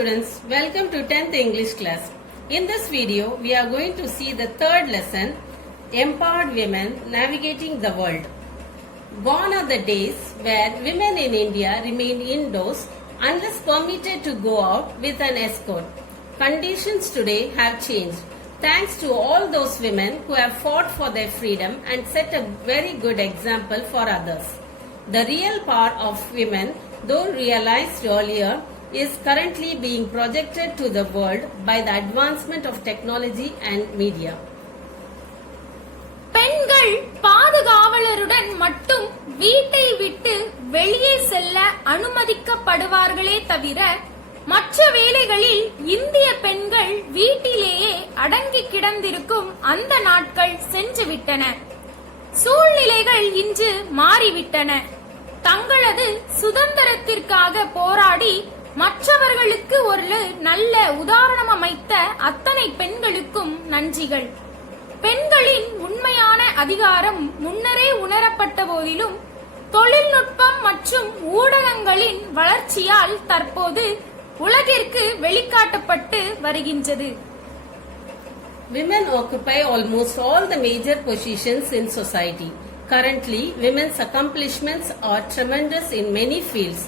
students, welcome to 10th English class. In this video, we are going to see the third lesson, Empowered Women Navigating the World. Gone are the days where women in India remain indoors unless permitted to go out with an escort. Conditions today have changed. Thanks to all those women who have fought for their freedom and set a very good example for others. The real power of women, though realized earlier, is currently being projected to the world by the advancement of technology and media. பெண்கள் பாதுகாவலருடன் மட்டும் வீட்டை விட்டு வெளியே செல்ல அனுமதிக்கப்படுவார்களே தவிர மற்ற வேளைகளில் இந்திய பெண்கள் வீட்டிலேயே அடங்கி கிடந்திருக்கும் அந்த நாட்கள் சென்றுவிட்டன. சூழ்நிலைகள் இன்று மாறிவிட்டன. தங்களது சுதந்திரத்திற்காக போராடி மற்றவர்களுக்கு ஒரு நல்ல உதாரணம் அமைத்த அத்தனை பெண்களுக்கும் நன்றிகள். பெண்களின் உண்மையான அதிகாரம் முன்னரே உணரப்பட்ட போதிலும் தொழில்நுட்பம் மற்றும் ஊடகங்களின் வளர்ச்சியால் தற்போது உலகிற்கு வெளிக்காட்டப்பட்டு வருகின்றது. Women occupy almost all the major positions in society. Currently, women's accomplishments are tremendous in many fields.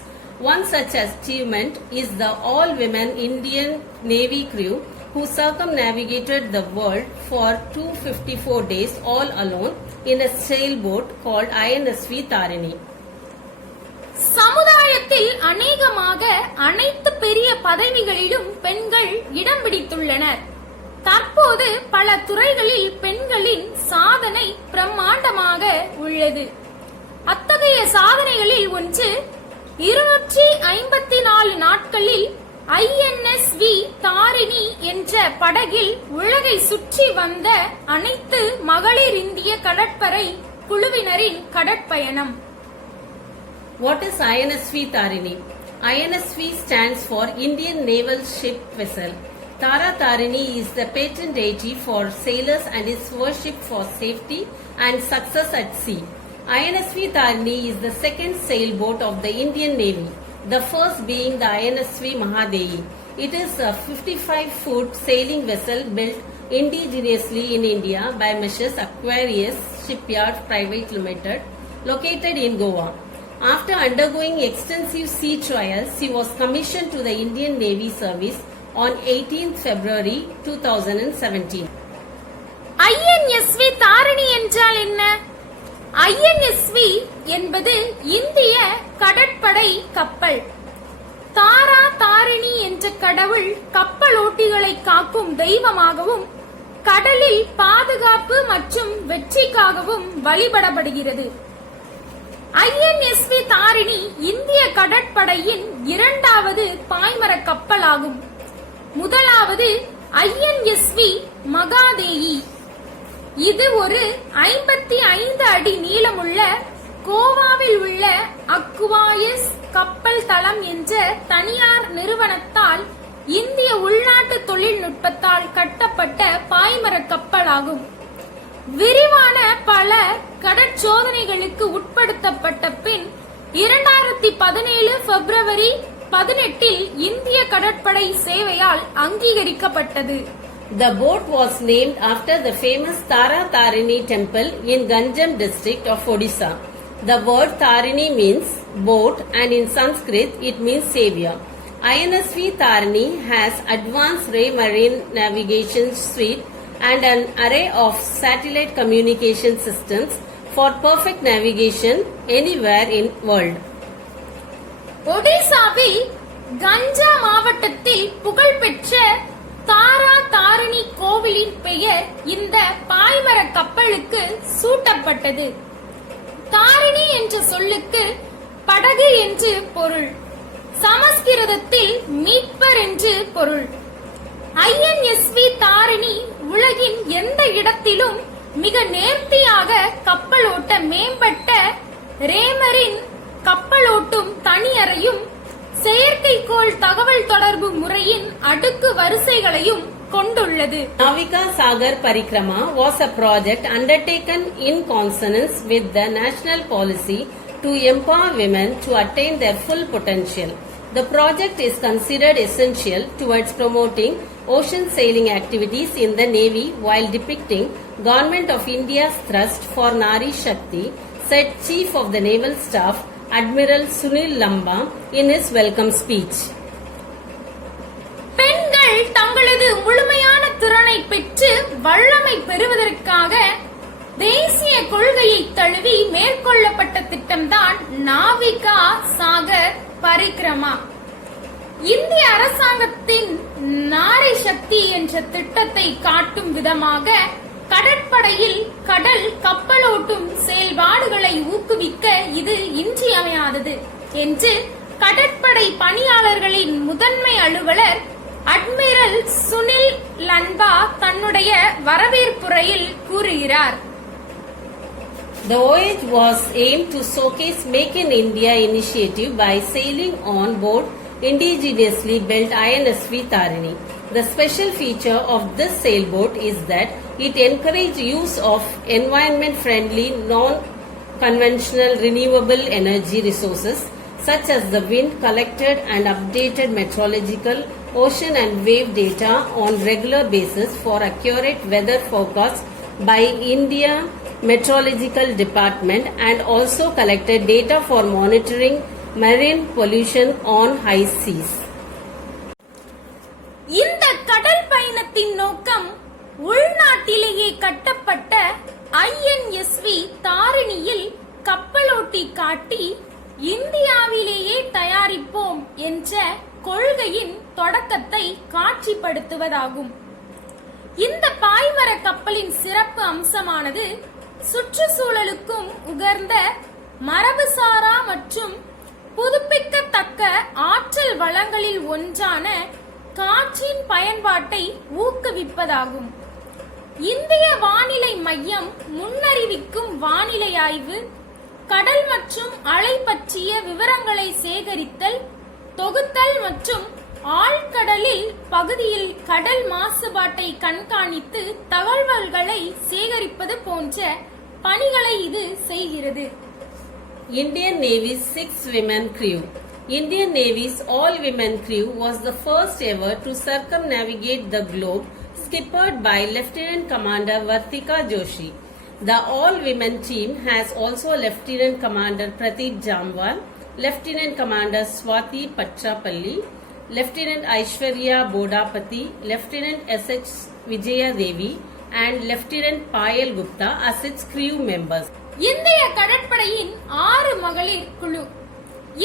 One such achievement is the all-women Indian Navy crew who circumnavigated the world for 254 days all alone in a sailboat called INSV Tarini. சமுதாயத்தில் அநேகமாக அனைத்து பெரிய பதவிகளிலும் பெண்கள் இடம் பிடித்துள்ளனர். தற்போது பல துறைகளில் பெண்களின் சாதனை பிரம்மாண்டமாக உள்ளது. அத்தகைய சாதனைகளில் ஒன்று 254 நாட்களில் INSV தாரிணி என்ற படகில் உலகை சுற்றி வந்த அனைத்து மகளிர் இந்திய கடற்படை குழுவினரின் கடற்பயணம். What is INSV Tarini? INSV stands for Indian Naval Ship Vessel. Tara Tarini is the patron deity for sailors and is worshipped for safety and success at sea. INSV Tarini is the second sailboat of the Indian Navy, the first being the INSV Mahadevi. It is a 55-foot sailing vessel built indigenously in India by Messrs. Aquarius Shipyard Private Limited, located in Goa. After undergoing extensive sea trials, she was commissioned to the Indian Navy service on 18th February 2017. INSV Tharini என்றால் என்ன? INSV என்பது இந்திய கடற்படை கப்பல். தாரா தாரிணி என்ற கடவுள் கப்பலோட்டிகளை காக்கும் தெய்வமாகவும் கடலில் பாதுகாப்பு மற்றும் வெற்றிக்காகவும் வழிபடப்படுகிறது. INSV தாரிணி இந்திய கடற்படையின் இரண்டாவது பாய்மர கப்பலாகும். முதலாவது INSV மகாதேவி. இது ஒரு 55 அடி நீளமுள்ள கோவாவில் உள்ள அக்வாயஸ் கப்பல் தளம் என்ற தனியார் நிறுவனத்தால் இந்திய உள்நாட்டு தொழில்நுட்பத்தால் கட்டப்பட்ட பாய்மர கப்பலாகும். விரிவான பல கடற்சோதனைகளுக்கு உட்படுத்தப்பட்ட பின் 2017 பிப்ரவரி 18 இந்திய கடற்படை சேவையால் அங்கீகரிக்கப்பட்டது. The boat was named after the famous Tara Tarini temple in Ganjam district of Odisha. The word Tarini means boat and in Sanskrit it means savior. INSV Tarini has advanced ray marine navigation suite and an array of satellite communication systems for perfect navigation anywhere in world. ஒடிசாவில் கஞ்சா மாவட்டத்தில் புகழ்பெற்ற தாரா தாரிணி கோவிலின் பெயர் இந்த பாய்மர கப்பலுக்கு சூட்டப்பட்டது. தாரிணி என்ற சொல்லுக்கு படகு என்று பொருள். சமஸ்கிருதத்தில் மீட்பர் என்று பொருள். INSV தாரிணி உலகின் எந்த இடத்திலும் மிக நேர்த்தியாக கப்பலோட்ட மேம்பட்ட ரேமரின் கப்பலோட்டும் தனியறையும் செயற்கைக்கோள் தகவல் தொடர்பு முறையின் அடுக்கு வரிசைகளையும் கொண்டுள்ளது. Navika Sagar Parikrama was a project undertaken in consonance with the national policy to empower women to attain their full potential. The project is considered essential towards promoting ocean sailing activities in the Navy while depicting Government of India's thrust for Nari Shakti, said Chief of the Naval Staff Admiral Sunil Lamba in his welcome speech. பெண்கள் தங்களது முழுமையான திறனை பெற்று வல்லமை பெறுவதற்காக தேசிய கொள்கையை தழுவி மேற்கொள்ளப்பட்ட திட்டம்தான் நாவிகா சாகர் பரிக்ரமா. இந்திய அரசாங்கத்தின் நாரி சக்தி என்ற திட்டத்தை காட்டும் விதமாக கடற்படையில் கடல் கப்பலோட்டும் செயல்பாடுகளை ஊக்குவிக்க இது இன்றியமையாதது என்று கடற்படை பணியாளர்களின் முதன்மை அலுவலர் அட்மிரல் சுனில் லன்பா தன்னுடைய வரவேற்புரையில் கூறுகிறார். The voyage was aimed to showcase Make in India initiative by sailing on board indigenously built INSV Tarini. The special feature of this sailboat is that it encourages use of environment-friendly, non-conventional renewable energy resources such as the wind, collected and updated meteorological, ocean and wave data on regular basis for accurate weather forecasts by India Meteorological Department, and also collected data for monitoring marine pollution on high seas. இந்த கடல் பயணத்தின் நோக்கம் உள்நாட்டிலேயே கட்டப்பட்ட INSV தாரிணியில் கப்பலோட்டி காட்டி இந்தியாவிலேயே தயாரிப்போம் என்ற கொள்கையின் தொடக்கத்தை காட்சிப்படுத்துவதாகும். இந்த பாய்மர கப்பலின் சிறப்பு அம்சமானது சுற்றுச்சூழலுக்கும் உகந்த மரபுசாரா மற்றும் புதுப்பிக்கத்தக்க ஆற்றல் வளங்களில் ஒன்றான காற்றின் பயன்பாட்டை ஊக்குவிப்பதாகும். இந்திய வானிலை மையம் முன்னறிவிக்கும் வானிலை ஆய்வு, கடல் மற்றும் அலை பற்றிய விவரங்களை சேகரித்தல், தொகுத்தல் மற்றும் ஆழ்கடலில் பகுதியில் கடல் மாசுபாட்டை கண்காணித்து தகவல்களை சேகரிப்பது போன்ற பணிகளை இது செய்கிறது. Indian Navy's 6 women crew. Indian Navy's all-women crew was the first ever to circumnavigate the globe, skippered by Lieutenant Commander Vartika Joshi. The all-women team has also Lieutenant Commander Pradeep Jamwal, Lieutenant Commander Swati Patrapalli, Lieutenant Aishwarya Bodapati, Lieutenant S.H. Vijaya Devi and Lieutenant Payal Gupta as its crew members. இந்திய கடற்படையின் 6 மகளிர் குழு.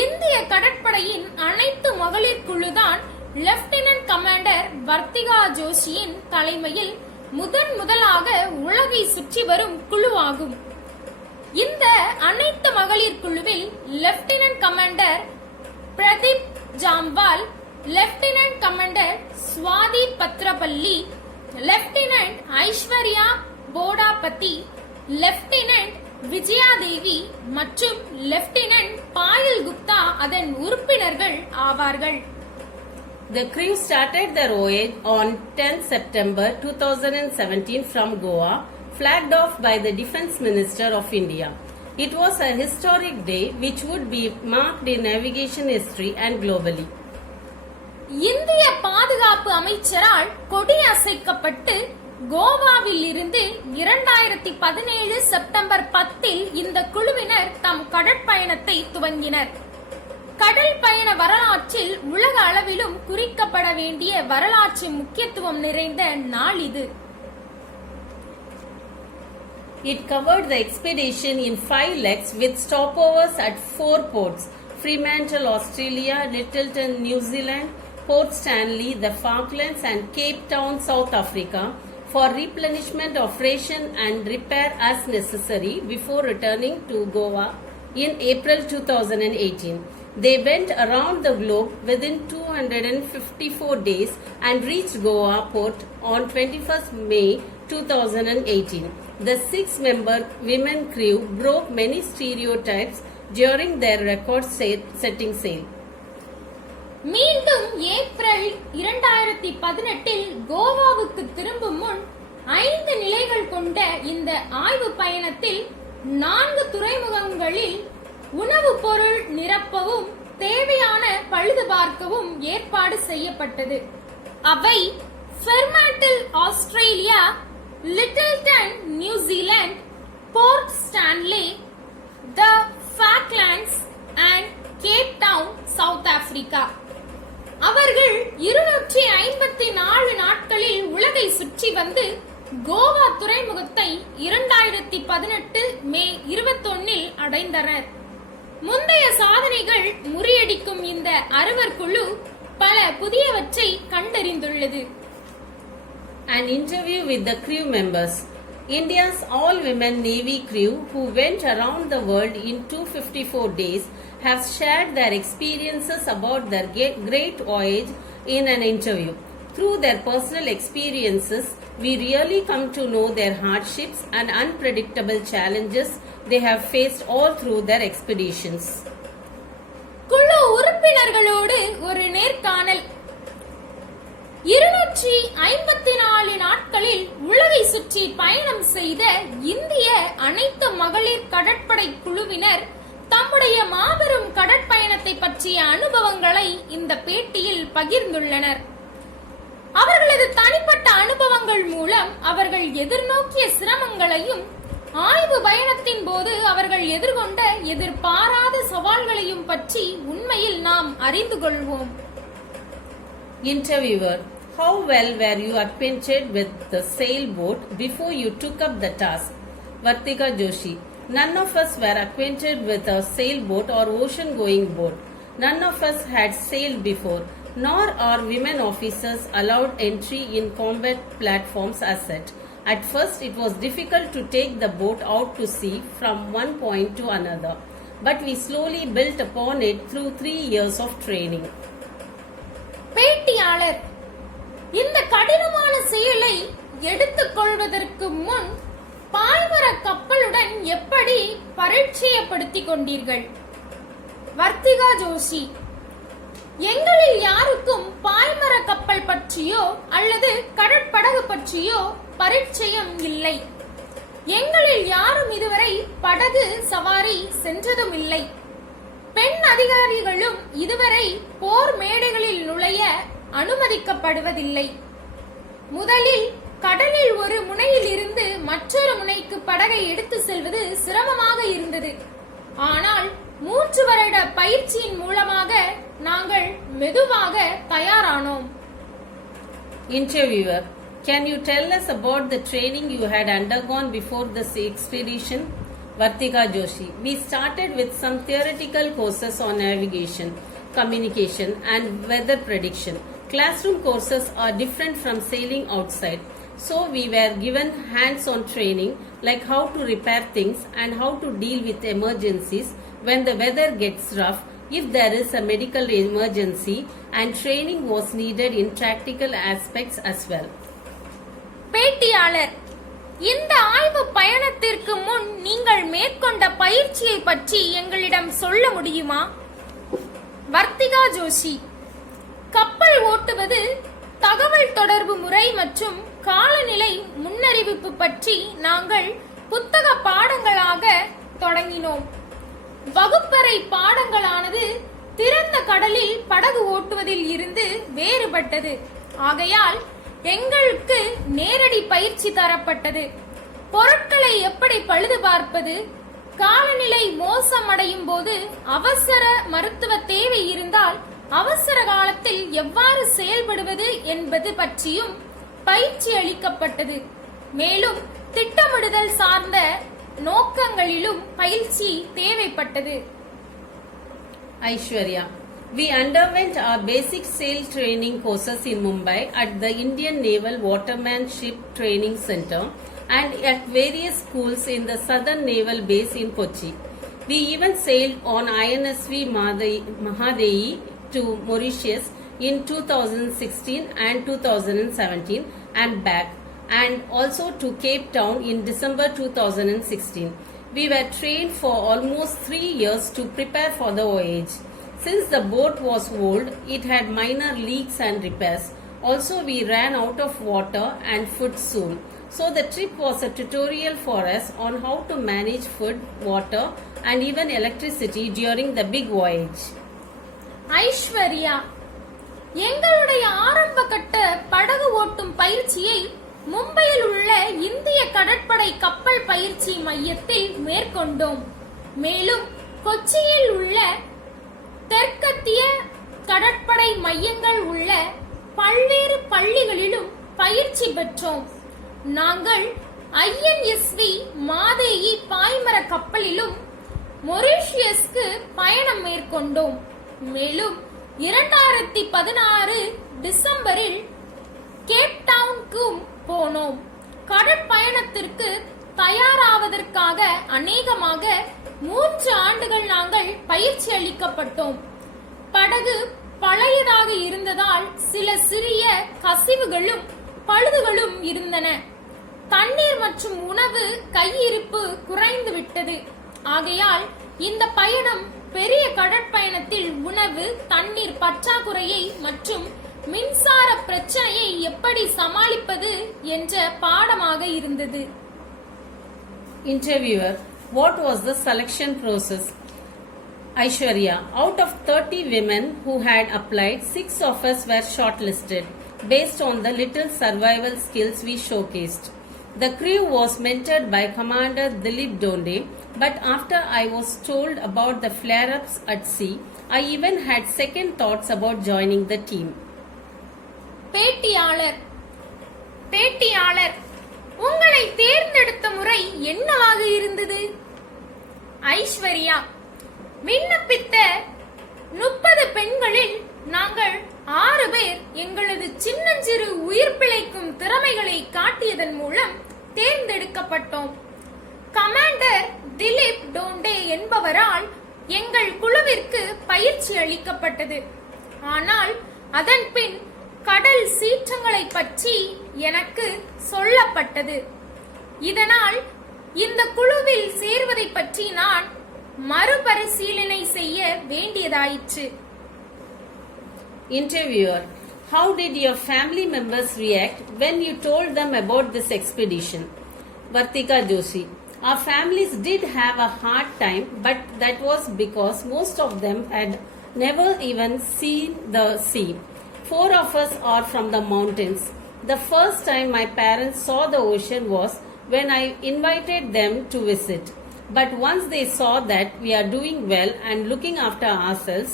இந்திய கடற்படையின் அனைத்து மகளிர் குழுதான் lieutenant commander Vartika ஜோஷியின் தலைமையில் முதலாக உலகை சுற்றி வரும் குழுவாகும். இந்த அனைத்து மகளிர் குழுவில் lieutenant commander Pradeep Jamwal, lieutenant commander Swathi Bhadrapalli, lieutenant Aishwarya Bodapati, lieutenant Vijaya Devi மற்றும் லெப்டினன்ட் பாயல் குப்தா அதன் உறுப்பினர்கள் ஆவார்கள். The crew started their voyage on 10 September 2017 from Goa, flagged off by the Defence Minister of India. It was a historic day which would be marked in navigation history and globally. இந்திய பாதுகாப்பு அமைச்சரால் கொடி அசைக்கப்பட்டு கோவாவில் இருந்து 2017 September 10 இந்த குழுவினர் தம் கடற்பயணத்தை துவங்கினர். கடல் பயண வரலாற்றில் உலக அளவிலும் குறிக்கப்பட வேண்டிய வரலாற்று முக்கியத்துவம் நிறைந்த நாள் இது. It covered the expedition in 5 legs with stopovers at 4 ports: Fremantle, Australia; Lyttelton, New Zealand; Port Stanley, the Falklands and Cape Town, South Africa, for replenishment of ration and repair as necessary before returning to Goa in April 2018. They went around the globe within 254 days and reached Goa port on 21st May 2018. The 6-member women crew broke many stereotypes during their record-setting sail. மீண்டும் April 2018 கோவாவுக்கு திரும்பும் முன் 5 நிலைகள் கொண்ட இந்த ஆய்வு பயணத்தில் 4 துறைமுகங்களில் உணவுப் பொருள் நிரப்பவும் தேவையான பழுது பார்க்கவும் ஏற்பாடு செய்யப்பட்டது. அவை ஃபெர்மாண்டில் Australia, Lyttelton New Zealand, Port Stanley, the Falklands and Cape Town South Africa. அவர்கள் 254 நாட்களில் உலகை சுற்றி வந்து கோவா துறைமுகத்தை 2018 மே 21 அடைந்தனர். முந்தைய சாதனைகள் முறியடிக்கும் இந்த அறுவர் குழு பல புதியவற்றை கண்டறிந்துள்ளது. An interview with the crew members. India's all-women Navy crew who went around the world in 254 days have shared their experiences about their great voyage in an interview. Through their personal experiences, we really come to know their hardships and unpredictable challenges they have faced all through their expeditions. குழு உறுப்பினர்களோடு ஒரு நேர்காணல். 254 நாட்களில் உலகை சுற்றி பயணம் செய்த இந்திய அனைத்து மகளிர் கடற்படை குழுவினர் தம்முடைய மாபெரும் கடற்பயணத்தை பற்றிய அனுபவங்களை இந்த பேட்டியில் பகிர்ந்துள்ளனர். அவர்களது தனிப்பட்ட அனுபவங்கள் மூலம் அவர்கள் எதிர்நோக்கிய சிரமங்களையும் ஆய்வு பயணத்தின் போது அவர்கள் எதிர்கொண்ட எதிர்பாராத சவால்களையும் பற்றி உண்மையில் நாம் அறிந்து கொள்வோம். Interviewer: How well were you acquainted with the sailboat before you took up the task? Vartika Joshi: None of us were acquainted with a sailboat or ocean-going boat. None of us had sailed before, nor are women officers allowed entry in combat platforms as such. At first, it was difficult to take the boat out to sea from one point to another, but we slowly built upon it through 3 years of training. பேட்டியாளர்: இந்த கடினமான செயலை எடுத்துக் கொள்வதற்கு முன் பாய்மர கப்பலுடன் எப்படி பரிச்சயப்படுத்திக் கொண்டீர்கள்? வர்த்திகா ஜோஷி: எங்களில் யாருக்கும் பாய்மர கப்பல் பற்றியோ அல்லது கடற்படகு பற்றியோ பரிச்சயம் இல்லை. எங்களில் யாரும் இதுவரை படகு சவாரி சென்றதும் இல்லை. பெண் அதிகாரிகளும் இதுவரை போர் மேடைகளில் நுழைய அனுமதிக்கப்படுவதில்லை. முதலில் கடலில் ஒரு முனையில் இருந்து மற்றொரு முனைக்கு படகை எடுத்து செல்வது சிரமமாக இருந்தது. ஆனால் 3 வருட பயிற்சியின் மூலமாக நாங்கள் மெதுவாக தயாரானோம். Interviewer: Can you tell us about the training you had undergone before this expedition? Vartika Joshi: We started with some theoretical courses on navigation, communication and weather prediction. Classroom courses are different from sailing outside. So we were given hands-on training like how to repair things and how to deal with emergencies when the weather gets rough, if there is a medical emergency, and training was needed in practical aspects as well. பேட்டியாளர்: இந்த ஆய்வு பயணத்திற்கு முன் நீங்கள் மேற்கொண்ட பயிற்சியை பற்றி எங்களிடம் சொல்ல முடியுமா? வர்த்திகா ஜோஷி: கப்பல் ஓட்டுவது, தகவல் தொடர்பு முறை மற்றும் காலநிலை முன்னறிவிப்பு பற்றி நாங்கள் புத்தக பாடங்களாக தொடங்கினோம். வகுப்பறை பாடங்களானது திறந்த கடலில் படகு ஓட்டுவதில் இருந்து வேறுபட்டது. ஆகையால் எங்களுக்கு நேரடி பயிற்சி தரப்பட்டது. பொருட்களை எப்படி பழுது பார்ப்பது, காலநிலை மோசமடையும் போது அவசர மருத்துவ தேவை இருந்தால் அவசர காலத்தில் எவ்வாறு செயல்படுவது என்பது பற்றியும் பயிற்சி அளிக்கப்பட்டது. மேலும் திட்டமிடுதல் சார்ந்த நோக்கங்களிலும் பயிற்சி தேவைப்பட்டது. Aishwarya: We underwent our basic sail training courses in Mumbai at the Indian Naval Watermanship Training Center and at various schools in the Southern Naval Base in Kochi. We even sailed on INSV Mahadeyi to Mauritius in 2016 and 2017 and back, and also to Cape Town in December 2016. We were trained for almost 3 years to prepare for the voyage. Since the boat was old, it had minor leaks and repairs. Also, we ran out of water and food soon. So the trip was a tutorial for us on how to manage food, water and even electricity during the big voyage. Aishwarya, எங்களுடைய ஆரம்ப கட்ட படகு ஓட்டும் பயிற்சியை மும்பையில் உள்ள இந்திய கடற்படை கப்பல் பயிற்சி மையத்தில் மேற்கொண்டோம். மேலும் கொச்சியில் உள்ள தெற்கத்திய கடற்படை மையங்கள் உள்ள பல்வேறு பள்ளிகளிலும் பயிற்சி பெற்றோம். நாங்கள் INSV மாதேயி பாய்மர கப்பலிலும் மொரீஷியஸ்க்கு பயணம் மேற்கொண்டோம். மேலும் 2016 டிசம்பரில் கேப் டவுனுக்கும் போனோம். கடற்பயணத்திற்கு தயாராவதற்காக அநேகமாக 3 ஆண்டுகள் நாங்கள் பயிற்சி அளிக்கப்பட்டோம். படகு பழையதாக இருந்ததால் சில சிறிய கசிவுகளும் பழுதுகளும் இருந்தன. தண்ணீர் மற்றும் உணவு கையிருப்பு குறைந்து விட்டது. ஆகையால் இந்த பயணம் பெரிய கடற்பயணத்தில் உணவு, தண்ணீர் பற்றாக்குறையை மற்றும் மின்சார பிரச்சனையை எப்படி சமாளிப்பது என்ற பாடமாக இருந்தது. Interviewer: What was the selection process? Aishwarya: Out of 30 women who had applied, 6 of us were shortlisted based on the little survival skills we showcased. The crew was mentored by Commander Dilip Donde, but after I was told about the flare-ups at sea, I even had second thoughts about joining the team. பேட்டியாளர், உங்களை தேர்ந்தெடுத்த முறை என்னவாக இருந்தது? ஐஸ்வர்யா: விண்ணப்பித்த 30 பெண்களில் நாங்கள் 6 பேர் எங்களது சின்னஞ்சிறு உயிர் பிழைக்கும் திறமைகளை காட்டியதன் மூலம் தேர்ந்தெடுக்கப்பட்டோம். கமாண்டர் திலீப் டோண்டே என்பவரால் எங்கள் குழுவிற்கு பயிற்சி அளிக்கப்பட்டது. ஆனால் அதன் பின் கடல் சீற்றங்களை பற்றி எனக்கு சொல்லப்பட்டது. இதனால் இந்த குழுவில் சேர்வதை பற்றி நான் மறுபரிசீலனை செய்ய வேண்டியதாயிற்று. Interviewer: How did your family members react when you told them about this expedition? Vartika Joshi: Our families did have a hard time, but that was because most of them had never even seen the sea. 4 of us are from the mountains. The first time my parents saw the ocean was when I invited them to visit. But once they saw that we are doing well and looking after ourselves,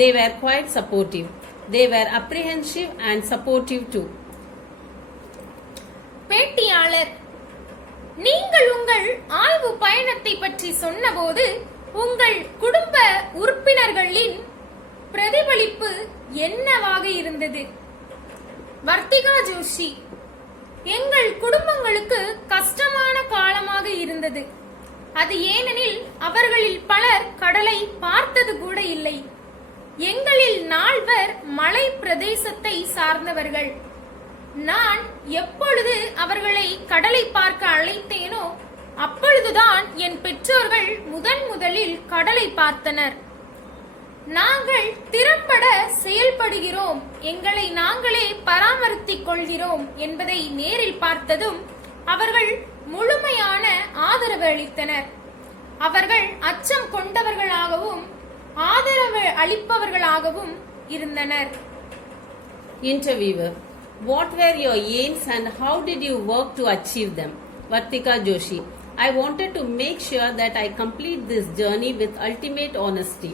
they were quite supportive. They were apprehensive and supportive too. பேட்டியாளர்: நீங்கள் உங்கள் ஆய்வு பயணத்தை பற்றி சொன்னபோது உங்கள் குடும்ப உறுப்பினர்களின் பிரதிபலிப்பு என்னவாக இருந்தது? வர்த்திகா ஜோஷி: எங்கள் குடும்பங்களுக்கு கஷ்டமான காலமாக இருந்தது. அது ஏனெனில் அவர்களில் பலர் கடலை பார்த்தது கூட இல்லை. எங்களில் 4 மலை பிரதேசத்தை சார்ந்தவர்கள். நான் எப்பொழுது அவர்களை கடலை பார்க்க அழைத்தேனோ அப்பொழுதுதான் என் பெற்றோர்கள் முதலில் கடலை பார்த்தனர். நாங்கள் திறம்பட செயல்படுகிறோம், எங்களை நாங்களே பராமரித்துக் கொள்கிறோம் என்பதை நேரில் பார்த்ததும் அவர்கள் முழுமையான ஆதரவு அளித்தனர். அவர்கள் அச்சம் கொண்டவர்களாகவும் ஆதரவு அளிப்பவர்களாகவும் இருந்தனர். Interviewer: What were your aims and how did you work to achieve them? Vartika Joshi: I wanted to make sure that I complete this journey with ultimate honesty.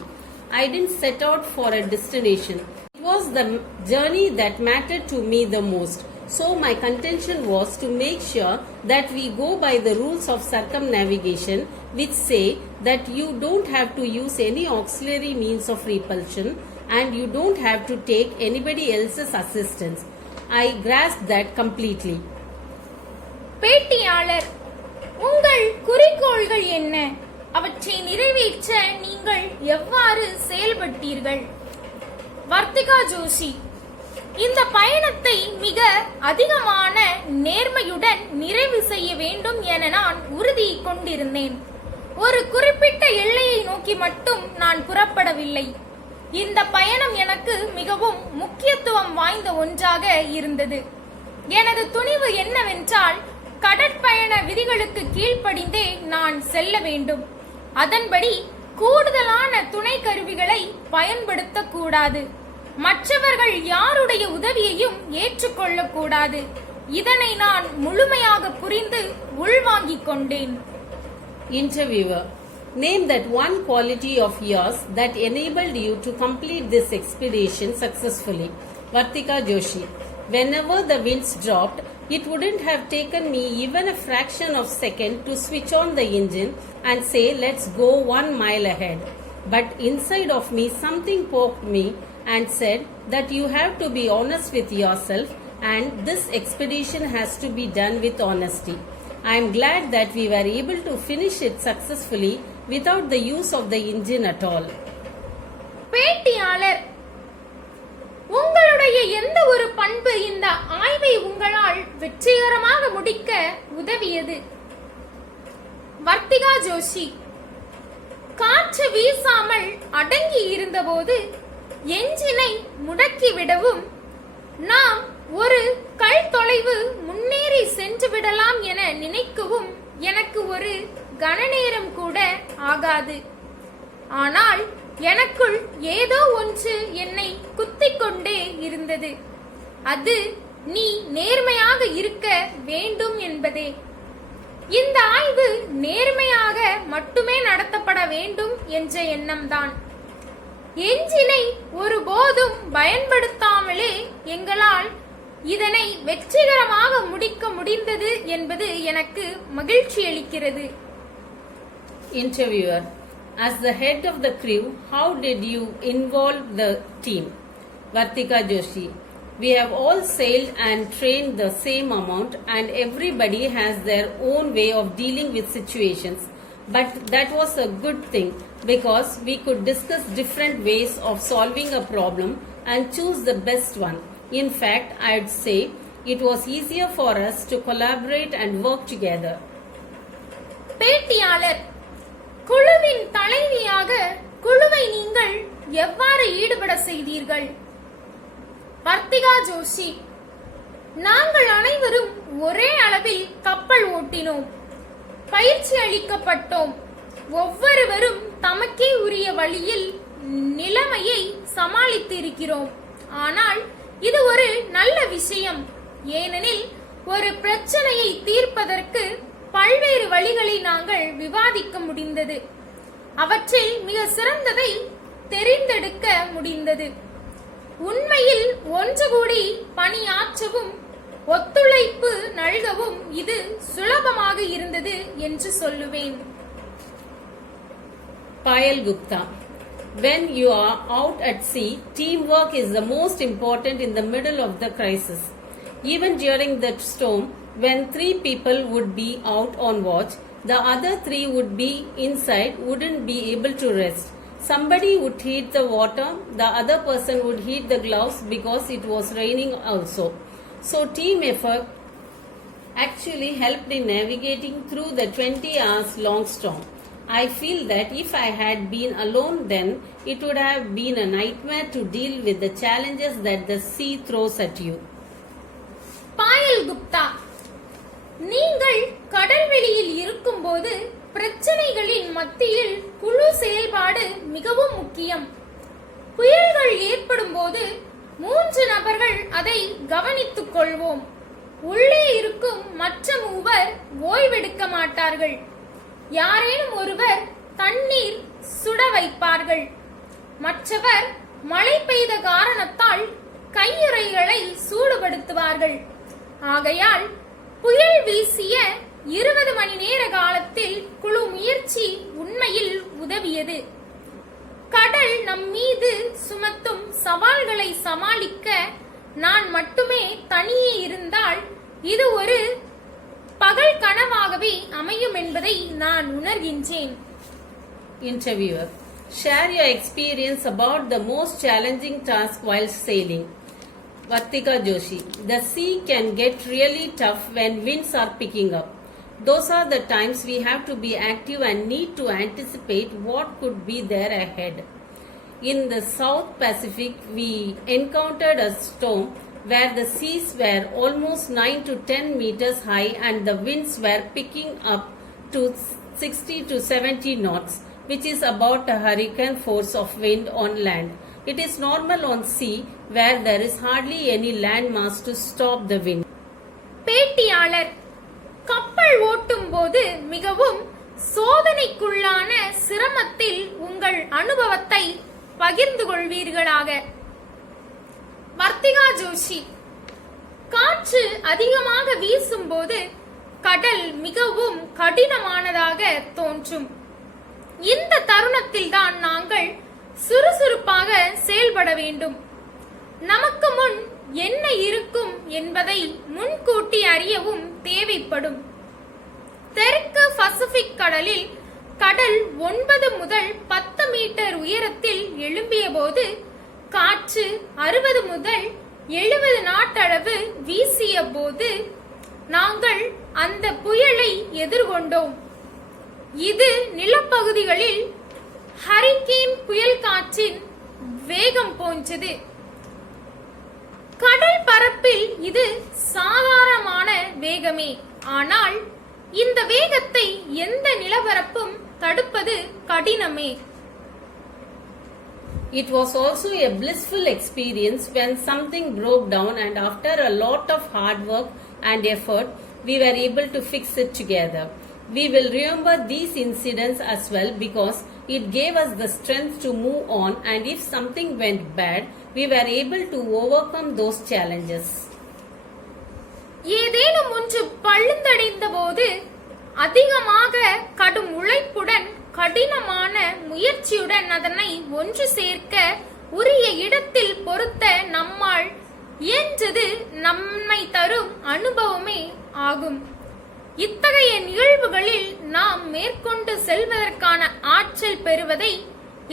I didn't set out for a destination. It was the journey that mattered to me the most. So my contention was to make sure that we go by the rules of circumnavigation, which say that you don't have to use any auxiliary means of repulsion and you don't have to take anybody else's assistance. I grasped that completely. பேட்டியாளர்: உங்கள் குறிக்கோள்கள் என்ன? அவற்றை நிறைவேற்ற நீங்கள் எவ்வாறு செயல்பட்டீர்கள்? வர்த்திகா ஜோஷி: இந்த பயணத்தை மிக அதிகமான நேர்மையுடன் நிறைவு செய்ய வேண்டும் என நான் உறுதி கொண்டிருந்தேன். ஒரு குறிப்பிட்ட எல்லையை நோக்கி மட்டும் நான் புறப்படவில்லை. இந்த பயணம் எனக்கு மிகவும் முக்கியத்துவம் வாய்ந்த ஒன்றாக இருந்தது. எனது துணிவு என்னவென்றால் கடற்பயண விதிகளுக்கு கீழ்ப்படிந்தே நான் செல்ல வேண்டும். அதன்படி கூடுதலான துணை கருவிகளை பயன்படுத்தக்கூடாது. மற்றவர்கள் யாருடைய உதவியையும் ஏற்றுக்கொள்ளக்கூடாது. இதனை நான் முழுமையாக புரிந்து உள்வாங்கிக் கொண்டேன். Interviewer: Name that one quality of yours that enabled you to complete this expedition successfully. Vartika Joshi: Whenever the winds dropped, it wouldn't have taken me even a fraction of a second to switch on the engine and say, let's go 1 mile ahead. But inside of me, something poked me and said that you have to be honest with yourself, and this expedition has to be done with honesty. I am glad that we were able to finish it successfully without the use of the engine at all. பேட்டியாளர்: உங்களுடைய எந்த ஒரு பண்பு இந்த ஆய்வை உங்களால் வெற்றிகரமாக முடிக்க உதவியது? வர்த்திகா ஜோஷி: காற்று வீசாமல் அடங்கி இருந்தபோது என்ஜினை முடக்கிவிடவும் நாம் ஒரு கல் தொலைவு முன்னேறி சென்று விடலாம் என நினைக்கவும் எனக்கு ஒரு கணநேரம் கூட ஆகாது. ஆனால் எனக்குள் ஏதோ ஒன்று என்னை குத்திக் கொண்டே இருந்தது. அது நீ நேர்மையாக இருக்க வேண்டும் என்பதே. இந்த ஆய்வு நேர்மையாக மட்டுமே நடத்தப்பட வேண்டும் என்ற எண்ணம்தான். என்ஜினை ஒருபோதும் பயன்படுத்தாமலே எங்களால் இதனை வெற்றிகரமாக முடிக்க முடிந்தது என்பது எனக்கு மகிழ்ச்சி அளிக்கிறது. Interviewer: As the head of the crew, how did you involve the team? Vartika Joshi: We have all sailed and trained the same amount, and everybody has their own way of dealing with situations. But that was a good thing because we could discuss different ways of solving a problem and choose the best one. In fact, I'd say it was easier for us to collaborate and work together. பேட்டியாளர்: குழுவின் தலைவியாக குழுவை நீங்கள் எவ்வாறு ஈடுபட செய்தீர்கள்? வர்த்திகா ஜோஷி: நாங்கள் அனைவரும் ஒரே அளவில் கப்பல் ஓட்டினோம், பயிற்சி அளிக்கப்பட்டோம். ஒவ்வொருவரும் தமக்கே உரிய வழியில் நிலைமையை சமாளித்திருக்கிறோம். ஆனால் இது ஒரு நல்ல விஷயம், ஏனெனில் ஒரு பிரச்சனையை தீர்ப்பதற்கு பல்வேறு வழிகளை நாங்கள் விவாதிக்க முடிந்தது. அவற்றில் மிக சிறந்ததை தெரிந்தெடுக்க முடிந்தது. உண்மையில் ஒன்று கூடி பணியாற்றவும் ஒத்துழைப்பு நல்கவும் இது சுலபமாக இருந்தது என்று சொல்லுவேன். Payal Gupta: When you are out at sea, teamwork is the most important in the middle of the crisis. Even during the storm, when 3 people would be out on watch, the other 3 would be inside, wouldn't be able to rest. Somebody would heat the water, the other person would heat the gloves because it was raining also. So team effort actually helped in navigating through the 20 hours long storm. I feel that if I had been alone then, it would have been a nightmare to deal with the challenges that the sea throws at you. பாயல் குப்தா: நீங்கள் கடல்வெளியில் இருக்கும்போது பிரச்சனைகளின் மத்தியில் குழு செயல்பாடு மிகவும் முக்கியம். புயல்கள் ஏற்படும் போது 3 நபர்கள் அதை கவனித்துக் கொள்வோம். உள்ளே இருக்கும் மற்ற 3 ஓய்வெடுக்க மாட்டார்கள். யாரேனும் ஒருவர் தண்ணீர் சுட வைப்பார்கள். மற்றவர் மழை பெய்த காரணத்தால் கையுறைகளை சூடுபடுத்துவார்கள். ஆகையால் புயல் வீசிய 20 மணி நேர காலத்தில் குழு முயற்சி உண்மையில் உதவியது. கடல் நம் மீது சுமத்தும் சவால்களை சமாளிக்க நான் மட்டுமே தனியே இருந்தால் இது ஒரு பகல் கனவாகவே அமையும் என்பதை நான் உணர்கின்றேன். Interviewer: Share your experience about the most challenging task while sailing. Vartika Joshi: The sea can get really tough when winds are picking up. Those are the times we have to be active and need to anticipate what could be there ahead. In the South Pacific, we encountered a storm where the seas were almost 9 to 10 meters high and the winds were picking up to 60 to 70 knots. which is about a hurricane force of wind on land. It is normal on sea where there is hardly any landmass to stop the wind. பேட்டியாளர்: கப்பல் ஓட்டும் போது மிகவும் சோதனைக்குள்ளான சிரமத்தில் உங்கள் அனுபவத்தை பகிர்ந்து கொள்வீர்களாக. வர்த்திகா ஜோஷி: காற்று அதிகமாக வீசும்போது கடல் மிகவும் கடினமானதாக தோன்றும். இந்த தருணத்தில் தான் நாங்கள் சுறுசுறுப்பாக செயல்பட வேண்டும். நமக்கு முன் என்ன இருக்கும் என்பதை முன்கூட்டி அறியவும் தேவைப்படும். தெற்கு பசிபிக் கடலில் கடல் 9 முதல் 10 மீட்டர் உயரத்தில் எழும்பிய போது காற்று 60 முதல் 70 நாட்டளவு வீசிய போது நாங்கள் அந்த புயலை எதிர்கொண்டோம். இது நிலப்பகுதிகளில் ஹரிக்கேன் புயல் காற்றின் வேகம் போன்றது. கடல் பரப்பில் இது சாதாரணமான வேகமே. ஆனால் இந்த வேகத்தை எந்த நிலப்பரப்பும் தடுப்பது கடினமே. It was also a blissful experience when something broke down, and after a lot of hard work and effort, we were able to fix it together. We will remember these incidents as well because it gave us the strength to move on, and if something went bad, we were able to overcome those challenges. ஏதேனும் ஒன்று பழுந்தடைந்த போது அதிகமாக கடும் உழைப்புடன் கடினமான முயற்சியுடன் அதனை ஒன்று சேர்க்க உரிய இடத்தில் பொருத்த நம்மால் இயன்றது நம்மை தரும் அனுபவமே ஆகும். இத்தகைய நிகழ்வுகளில் நாம் மேற்கொண்டு செல்வதற்கான ஆற்றல் பெறுவதை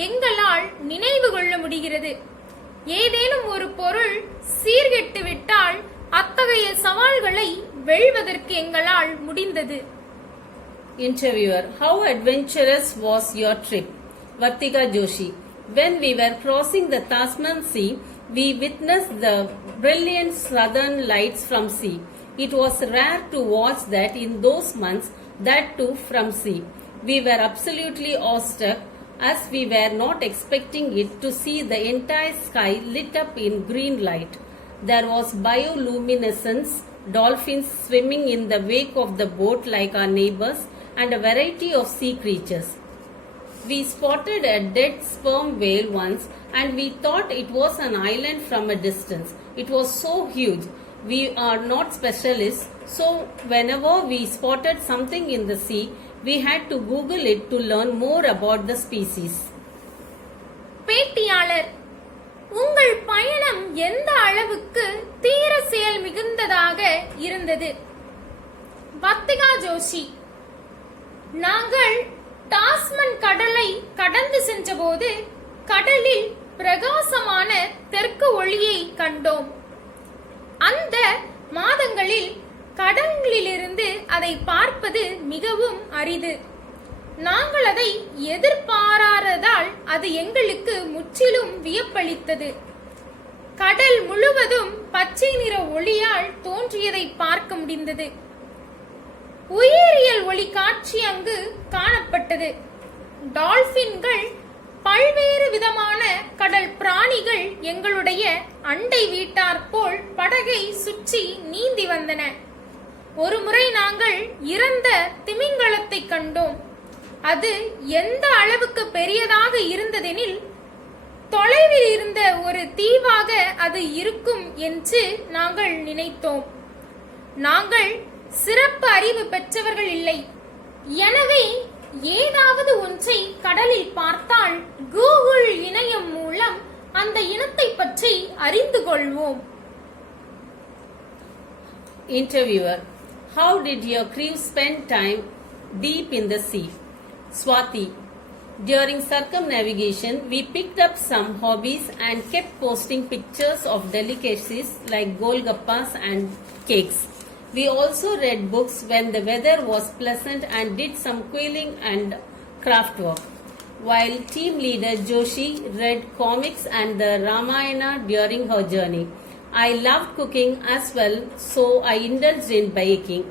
எங்களால் நினைவு கொள்ள முடிகிறது. ஏதேனும் ஒரு பொருள் சீர்கெட்டுவிட்டால் அத்தகைய சவால்களை வெல்வதற்கு எங்களால் முடிந்தது. Interviewer: How adventurous was your trip? Vartika Joshi: When we were crossing the Tasman Sea, we witnessed the brilliant southern lights from sea. It was rare to watch that in those months, that too from sea. We were absolutely awestruck as we were not expecting it to see the entire sky lit up in green light. There was bioluminescence, dolphins swimming in the wake of the boat like our neighbors, and a variety of sea creatures. We spotted a dead sperm whale once, and we thought it was an island from a distance. It was so huge. We are not specialists, so whenever we spotted something in the sea, we had to Google it to learn more about the species. பேட்டியாளர்: உங்கள் பயணம் எந்த அளவுக்கு தீர செயல் மிகுந்ததாக இருந்தது? வர்த்திகா ஜோஷி: நாங்கள் டாஸ்மன் கடலை கடந்து சென்றபோது கடலில் பிரகாசமான தெற்கு ஒளியை கண்டோம். அந்த மாதங்களில் கடலிலிருந்து அதை பார்ப்பது மிகவும் அரிது. நாங்கள் அதை எதிர்பாராததால் அது எங்களுக்கு முற்றிலும் வியப்பளித்தது. கடல் முழுவதும் பச்சை நிற ஒளியால் தோன்றியதை பார்க்க முடிந்தது. உயிரியல் ஒளி காட்சி அங்கு காணப்பட்டது. டால்பின்கள், பல்வேறு விதமான கடல் பிராணிகள் எங்களுடைய அண்டை வீட்டார் போல் படகை சுற்றி நீந்தி வந்தன. ஒருமுறை நாங்கள் இறந்த திமிங்கலத்தை கண்டோம். அது எந்த அளவுக்கு பெரியதாக இருந்ததெனில் தொலைவில் இருந்த ஒரு தீவாக அது இருக்கும் என்று நாங்கள் நினைத்தோம். நாங்கள் சிறப்பு அறிவு பெற்றவர்கள் இல்லை. எனவே ஏதாவது ஒன்றை கடலில் பார்த்தால் கூகுள் இணையம் மூலம் அந்த இனத்தை பற்றி அறிந்து கொள்வோம். Interviewer: How did your crew spend time deep in the sea? Swati: During circumnavigation, we picked up some hobbies and kept posting pictures of delicacies like golgappas and cakes. We also read books when the weather was pleasant and did some quilling and craft work. While team leader Joshi read comics and the Ramayana during her journey. I loved cooking as well, so I indulged in baking.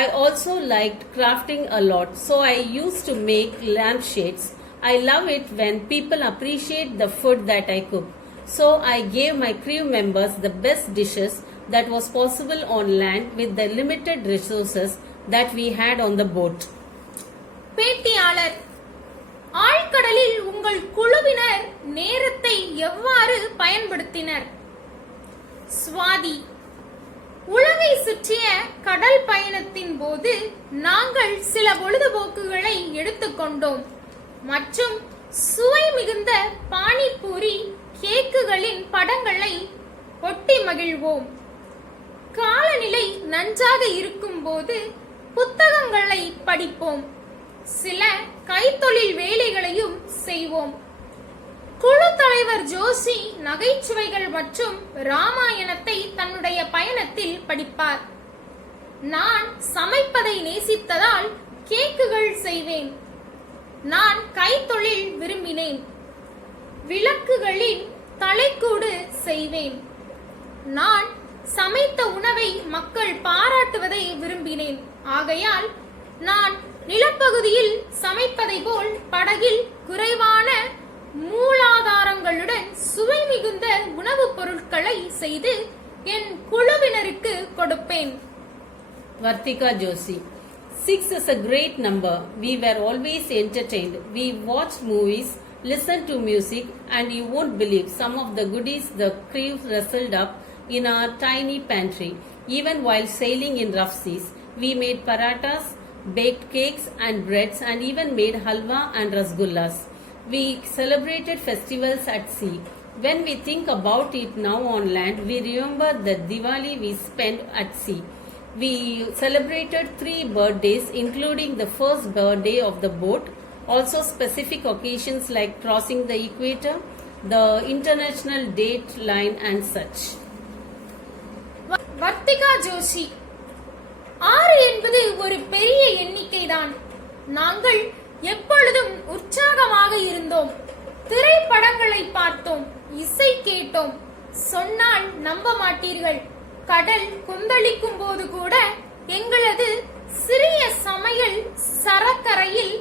I also liked crafting a lot, so I used to make lampshades. I love it when people appreciate the food that I cook. So I gave my crew members the best dishes that was possible on land with the limited resources that we had on the boat. பேட்டியாளர்: ஆழ்கடலில் உங்கள் குழுவினர் நேரத்தை எவ்வாறு பயன்படுத்தினர்? சுவாதி: உலகை சுற்றிய கடல் பயணத்தின் போது நாங்கள் சில பொழுதுபோக்குகளை எடுத்துக்கொண்டோம் மற்றும் சுவை மிகுந்த பானிபூரி கேக்குகளின் படங்களை ஒட்டி மகிழ்வோம். காலநிலை நன்றாக இருக்கும் போது புத்தகங்களை படிப்போம். சில கைத்தொழில் வேலைகளையும் செய்வோம். குழு தலைவர் ஜோஷி நகைச்சுவைகள் மற்றும் ராமாயணத்தை தன்னுடைய பயணத்தில் படிப்பார். நான் சமைப்பதை நேசித்ததால் கேக்குகள் செய்வேன். நான் கைத்தொழில் விரும்பினேன். விளக்குகளின் தலைக்கூடு செய்வேன். நான் சமைத்த உணவை மக்கள் பாராட்டுவதை விரும்பினேன். ஆகையால் நான் நிலப்பகுதியில் சமைப்பதை போல் படகில் குறைவான மூலாதாரங்களுடன் சுவை மிகுந்த உணவுப் பொருட்களை செய்து என் குழுவினருக்கு கொடுப்பேன். Vartika Joshi: 6 is a great number. We were always entertained. We watched movies, listened to music, and you won't believe some of the goodies the crew rustled up in our tiny pantry. Even while sailing in rough seas, we made parathas, baked cakes and breads, and even made halwa and rasgullas. We celebrated festivals at sea. When we think about it now on land, we remember the Diwali we spent at sea. We celebrated 3 birthdays, including the first birthday of the boat, also specific occasions like crossing the equator, the international date line and such. Vartika Joshi: 6 என்பது ஒரு பெரிய எண்ணிக்கைதான். நாங்கள் எப்பொழுதும் உற்சாகமாக இருந்தோம். திரைப்படங்களை பார்த்தோம், இசை கேட்டோம். சொன்னால் நம்ப மாட்டீர்கள், கடல் கொந்தளிக்கும் போது கூட எங்களது சிறிய சமையல் சரக்கரையில்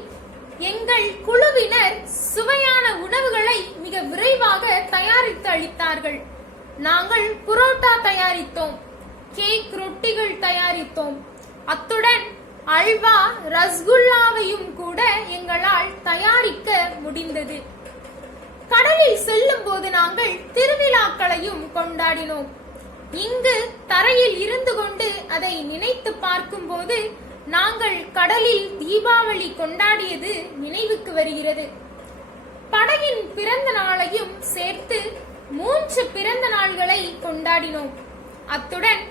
எங்கள் குழுவினர் சுவையான உணவுகளை மிக விரைவாக தயாரித்து அளித்தார்கள். நாங்கள் புரோட்டா தயாரித்தோம், கேக் ரொட்டிகள் தயாரித்தோம். அத்துடன் அல்வா ரஸ்குல்லாவையும் கூட எங்களால் தயாரிக்க முடிந்தது. கடலில் செல்லும் போது நாங்கள் திருவிழாக்களையும் கொண்டாடினோம். இங்கு தரையில் இருந்து கொண்டு அதை நினைத்து பார்க்கும் போது நாங்கள் கடலில் தீபாவளி கொண்டாடியது நினைவுக்கு வருகிறது. படகின் பிறந்த நாளையும் சேர்த்து 3 பிறந்த நாள்களை கொண்டாடினோம். அத்துடன்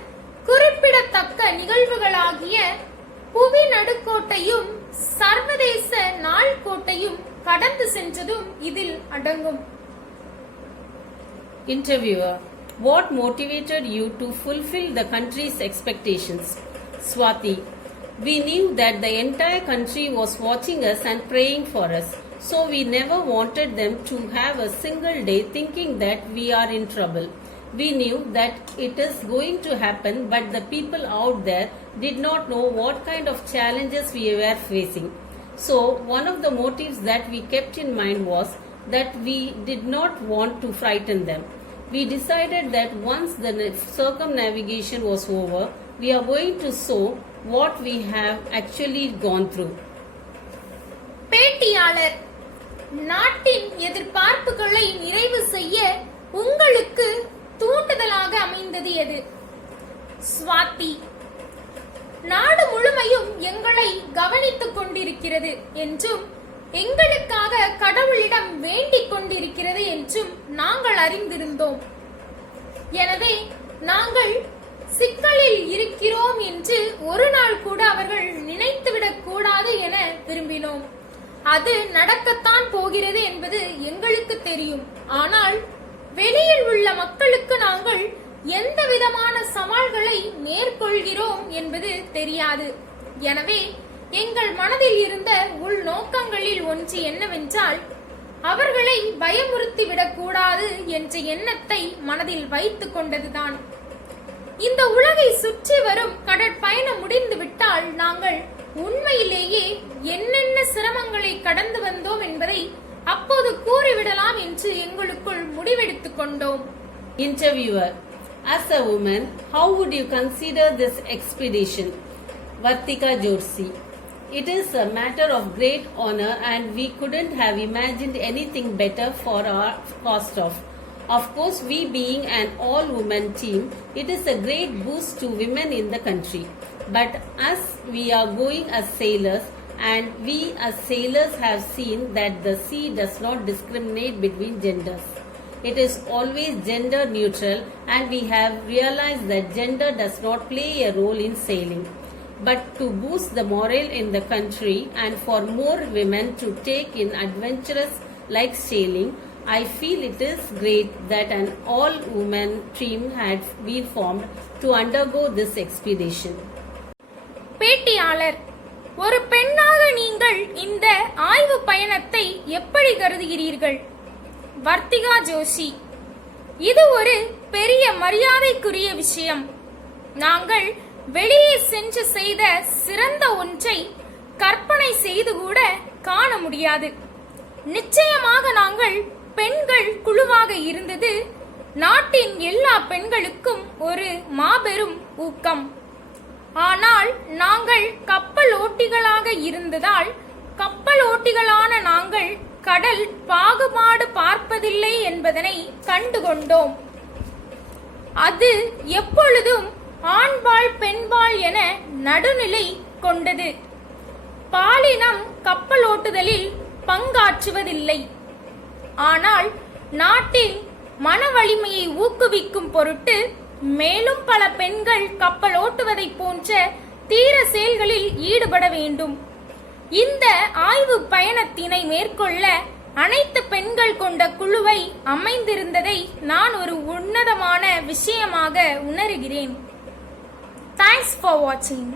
குறிப்பிடத்தக்க நிகழ்வுகளாகிய புவி நடுக்கோட்டையும் சர்வதேச நாள்கோட்டையும் கடந்து சென்றதும் இதில் அடங்கும். Interviewer: What motivated you to fulfill the country's expectations? Swati: We knew that the entire country was watching us and praying for us, so we never wanted them to have a single day thinking that we are in trouble. We knew that it is going to happen, but the people out there did not know what kind of challenges we were facing. So, one of the motives that we kept in mind was that we did not want to frighten them. We decided that once the circumnavigation was over, we are going to show what we have actually gone through. பேட்டியாளர்: நாட்டின் எதிர்பார்ப்புகளை நிறைவு செய்ய உங்களுக்கு தூண்டுதலாக அமைந்தது எது? சுவாதி: நாடு முழுமையும் எங்களை கவனித்துக் கொண்டிருக்கிறது என்றும் எங்களுக்காக கடவுளிடம் வேண்டிக் கொண்டிருக்கிறது என்றும் நாங்கள் அறிந்திருந்தோம். எனவே நாங்கள் சிக்கலில் இருக்கிறோம் என்று ஒரு நாள் கூட அவர்கள் நினைத்துவிடக் கூடாது என விரும்பினோம். அது நடக்கத்தான் போகிறது என்பது எங்களுக்கு தெரியும். ஆனால் வெளியில் உள்ள மக்களுக்கு நாங்கள் எந்த விதமான சவால்களை மேற்கொள்கிறோம் என்பது தெரியாது. எனவே எங்கள் மனதில் இருந்த உள்நோக்கங்களில் ஒன்று என்னவென்றால், அவர்களை பயமுறுத்திவிடக் கூடாது என்ற எண்ணத்தை மனதில் வைத்துக் கொண்டதுதான். இந்த உலகை சுற்றி வரும் கடற்பயணம் முடிந்து விட்டால் நாங்கள் உண்மையிலேயே என்னென்ன சிரமங்களை கடந்து வந்தோம் என்பதை அப்போது கூறிவிடலாம் என்று எங்களுக்குள் முடிவெடுத்துக் கொண்டோம். Interviewer: As a woman, how would you consider this expedition? Vartika Joshi: It is a matter of great honor and we couldn't have imagined anything better for our cost of. Of course, we being an all-woman team, it is a great boost to women in the country. But as we are going as sailors, and we as sailors have seen that the sea does not discriminate between genders. It is always gender neutral, and we have realized that gender does not play a role in sailing. But to boost the morale in the country and for more women to take in adventures like sailing, I feel it is great that an all-woman team had been formed to undergo this expedition. பேட்டியாளர்: ஒரு பெண்ணாக நீங்கள் இந்த ஆய்வு பயணத்தை எப்படி கருதுகிறீர்கள்? வர்த்திகா ஜோஷி: இது ஒரு பெரிய மரியாதைக்குரிய விஷயம். நாங்கள் வெளியே சென்று செய்த சிறந்த ஒன்றை கற்பனை செய்து கூட காண முடியாது. நிச்சயமாக நாங்கள் பெண்கள் குழுவாக இருந்தது நாட்டின் எல்லா பெண்களுக்கும் ஒரு மாபெரும் ஊக்கம். ஆனால் நாங்கள் கப்பல் ஓட்டிகளாக இருந்ததால் கப்பல் ஓட்டிகளான நாங்கள் கடல் பாகுபாடு பார்ப்பதில்லை என்பதனை கண்டுகொண்டோம். அது எப்பொழுதும் ஆண்பால் பெண்பால் என நடுநிலை கொண்டது. பாலினம் கப்பல் ஓட்டுதலில் பங்காற்றுவதில்லை. ஆனால் நாட்டின் மன வலிமையை ஊக்குவிக்கும் பொருட்டு மேலும் பல பெண்கள் கப்பல் ஓட்டுவதை போன்ற தீர செயல்களில் ஈடுபட வேண்டும். இந்த ஆய்வு பயணத்தினை மேற்கொள்ள அனைத்து பெண்கள் கொண்ட குழுவை அமைந்திருந்ததை நான் ஒரு உன்னதமான விஷயமாக உணர்கிறேன். Thanks for watching.